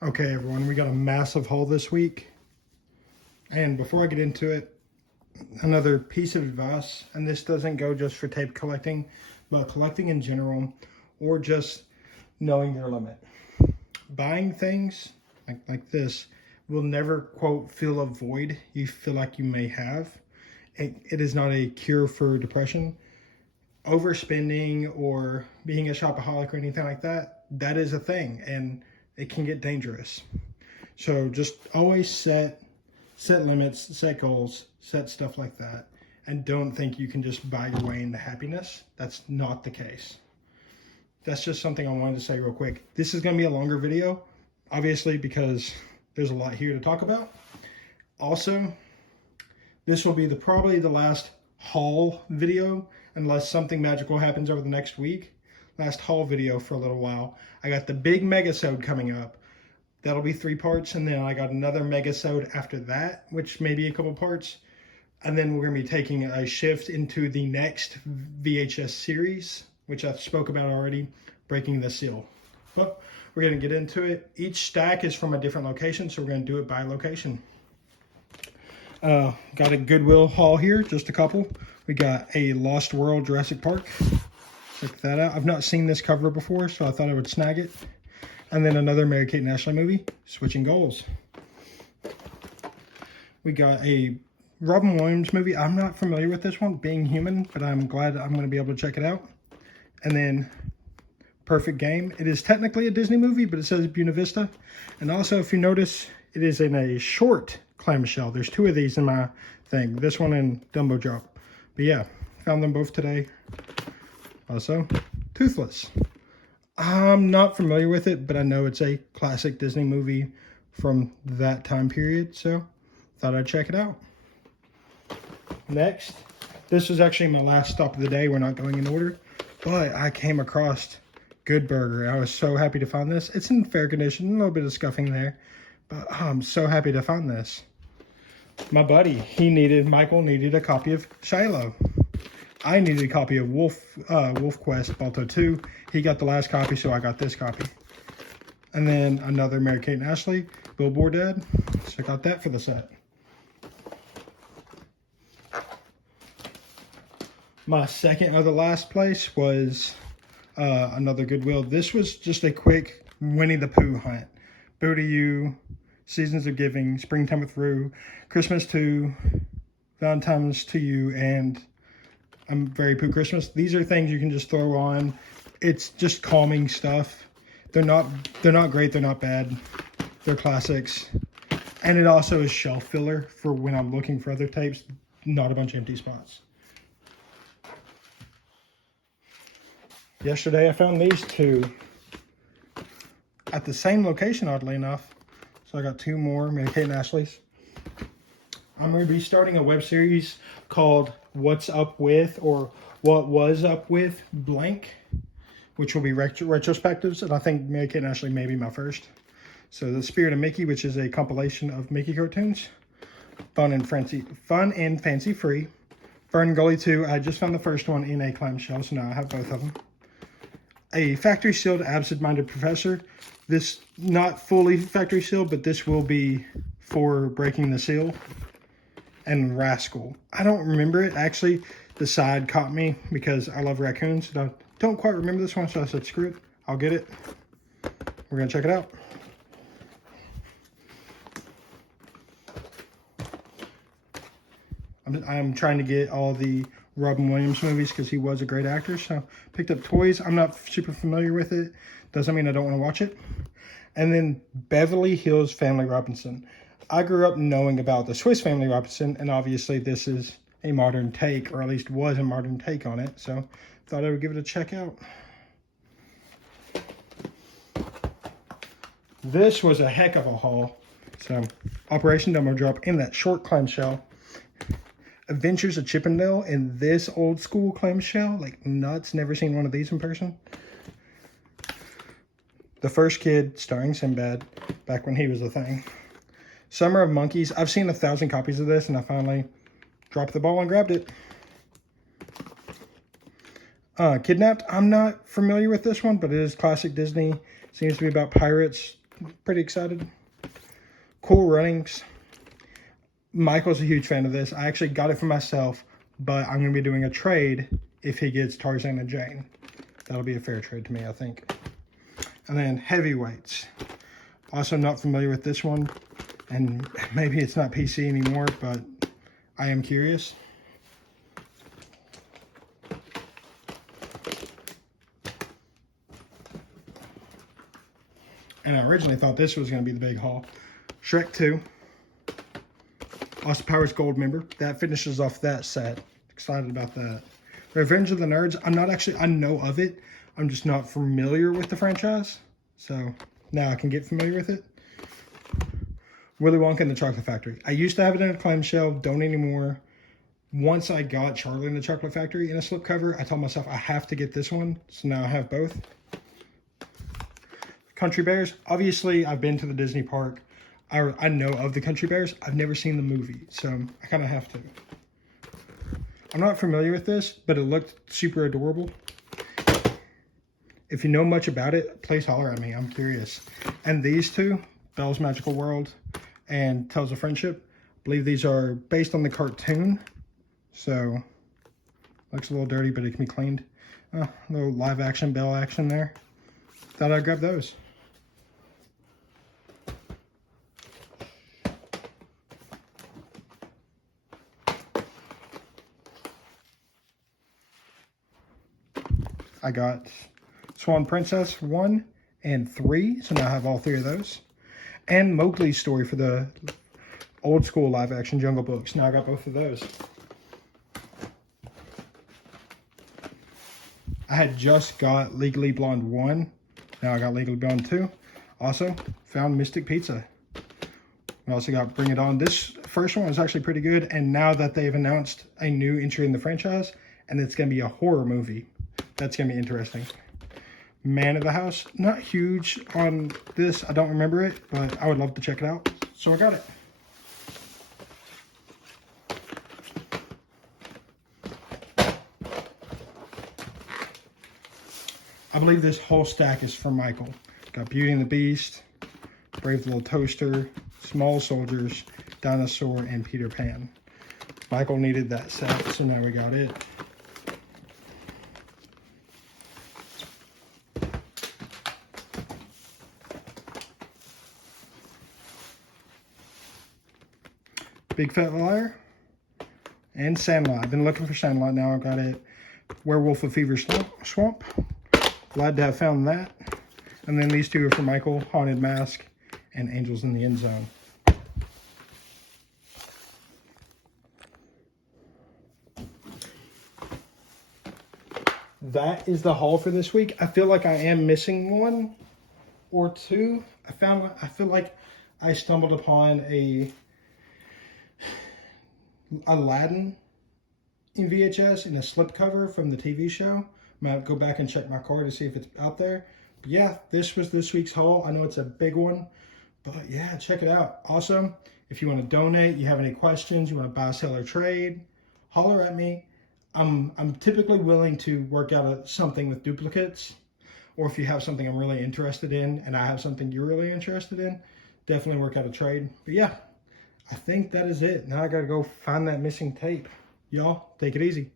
Okay, everyone, we got a massive haul this week. And before I get into it, another piece of advice, and this doesn't go just for tape collecting, but collecting in general, or just knowing your limit. Buying things like this will never, quote, fill a void you feel like you may have. It is not a cure for depression. Overspending or being a shopaholic or anything like that, that is a thing, and it can get dangerous. So just always set limits, set goals, set stuff like that, and don't think you can just buy your way into happiness. That's not the case. That's just something I wanted to say real quick. This is going to be a longer video, obviously, because there's a lot here to talk about. Also, this will be probably the last haul video, unless something magical happens over the next week. Last haul video for a little while. I got the big megasode coming up. That'll be 3 parts, and then I got another megasode after that, which may be a couple parts. And then we're gonna be taking a shift into the next VHS series, which I spoke about already, Breaking the Seal. But we're gonna get into it. Each stack is from a different location, so we're gonna do it by location. Got a Goodwill haul here, just a couple. We got a Lost World Jurassic Park. Check that out. I've not seen this cover before, so I thought I would snag it. And then another Mary-Kate and Ashley movie, Switching Goals. We got a Robin Williams movie. I'm not familiar with this one, Being Human, but I'm glad I'm going to be able to check it out. And then Perfect Game. It is technically a Disney movie, but it says Buena Vista. And also, if you notice, it is in a short clamshell. There's 2 of these in my thing. This one and Dumbo Drop. But yeah, found them both today. Also, Toothless. I'm not familiar with it, but I know it's a classic Disney movie from that time period, so thought I'd check it out. Next, this was actually my last stop of the day. We're not going in order, but I came across Good Burger. I was so happy to find this. It's in fair condition, a little bit of scuffing there, but I'm so happy to find this. My buddy, Michael needed a copy of Shiloh. I needed a copy of Wolf Quest Balto 2. He got the last copy, so I got this copy. And then another Mary-Kate and Ashley, Billboard Ad. So I got that for the set. My second or the last place was another Goodwill. This was just a quick Winnie the Pooh hunt. Boo to You, Seasons of Giving, Springtime with Rue, Christmas to, Valentine's to You, and I'm Very Pooh Christmas. These are things you can just throw on. It's just calming stuff. They're not great, they're not bad. They're classics. And it also is shelf filler for when I'm looking for other tapes, not a bunch of empty spots. Yesterday I found these 2 at the same location, oddly enough. So I got 2 more Mary-Kate and Ashley's. I'm going to be starting a web series called What's Up With, or What Was Up With Blank, which will be retrospectives, and I think Mary-Kate and Ashley may be my first. So The Spirit of Mickey, which is a compilation of Mickey cartoons. Fun and fancy free. Fern Gully 2, I just found the first one in a clamshell, so now I have both of them. A factory sealed Absent-Minded Professor. This, not fully factory sealed, but this will be for Breaking the Seal. And Rascal. I don't remember it. Actually, the side caught me because I love raccoons. And I don't quite remember this one, so I said, screw it. I'll get it. We're going to check it out. I'm trying to get all the Robin Williams movies because he was a great actor. So picked up Toys. I'm not super familiar with it. Doesn't mean I don't want to watch it. And then Beverly Hills Family Robinson. I grew up knowing about the Swiss Family Robinson, and obviously this is a modern take, or at least was a modern take on it, so thought I would give it a check out. This was a heck of a haul. So, Operation Dumbo Drop in that short clamshell. Adventures of Chippendale in this old school clamshell, like nuts, never seen one of these in person. The First Kid, starring Sinbad, back when he was a thing. Summer of Monkeys. I've seen 1,000 copies of this, and I finally dropped the ball and grabbed it. Kidnapped. I'm not familiar with this one, but it is classic Disney. Seems to be about pirates pretty excited. Cool Runnings. Michael's a huge fan of this. I actually got it for myself, but I'm going to be doing a trade if he gets Tarzan and Jane. That'll be a fair trade to me, I think. And then Heavyweights. Also not familiar with this one, and maybe it's not PC anymore, but I am curious. And I originally thought this was going to be the big haul. Shrek 2. Austin Powers Gold member. That finishes off that set. Excited about that. Revenge of the Nerds. I know of it. I'm just not familiar with the franchise. So now I can get familiar with it. Willy Wonka and the Chocolate Factory. I used to have it in a clamshell. Don't anymore. Once I got Charlie and the Chocolate Factory in a slipcover, I told myself I have to get this one. So now I have both. Country Bears. Obviously, I've been to the Disney park. I know of the Country Bears. I've never seen the movie, so I kind of have to. I'm not familiar with this, but it looked super adorable. If you know much about it, please holler at me. I'm curious. And these two, Belle's Magical World and Tales of Friendship, I believe these are based on the cartoon. So, looks a little dirty, but it can be cleaned. A little live action Belle action there. Thought I'd grab those. I got Swan Princess 1 and 3, so now I have all 3 of those. And Mowgli's story for the old school live action Jungle Books. Now I got both of those. I had just got Legally Blonde 1. Now I got Legally Blonde 2. Also found Mystic Pizza. We also got Bring It On. This first one was actually pretty good. And now that they've announced a new entry in the franchise, and it's going to be a horror movie, that's going to be interesting. Man of the House. Not huge on this. I don't remember it, but I would love to check it out. So I got it. I believe this whole stack is for Michael. Got Beauty and the Beast, Brave Little Toaster, Small Soldiers, Dinosaur, and Peter Pan. Michael needed that set, so now we got it. Big Fat Liar and Sandlot. I've been looking for Sandlot. Now I've got it. Werewolf of Fever Swamp. Glad to have found that. And then these two are for Michael. Haunted Mask and Angels in the End Zone. That is the haul for this week. I feel like I am missing one or two. I feel like I stumbled upon a Aladdin in VHS in a slipcover from the TV show. I'm gonna go back and check my car to see if it's out there. But yeah, this was this week's haul. I know it's a big one, but yeah, check it out. Also, if you want to donate, you have any questions, you want to buy, sell, or trade, holler at me. I'm typically willing to work out something with duplicates, or if you have something I'm really interested in and I have something you're really interested in, definitely work out a trade. But yeah, I think that is it. Now I gotta go find that missing tape. Y'all, take it easy.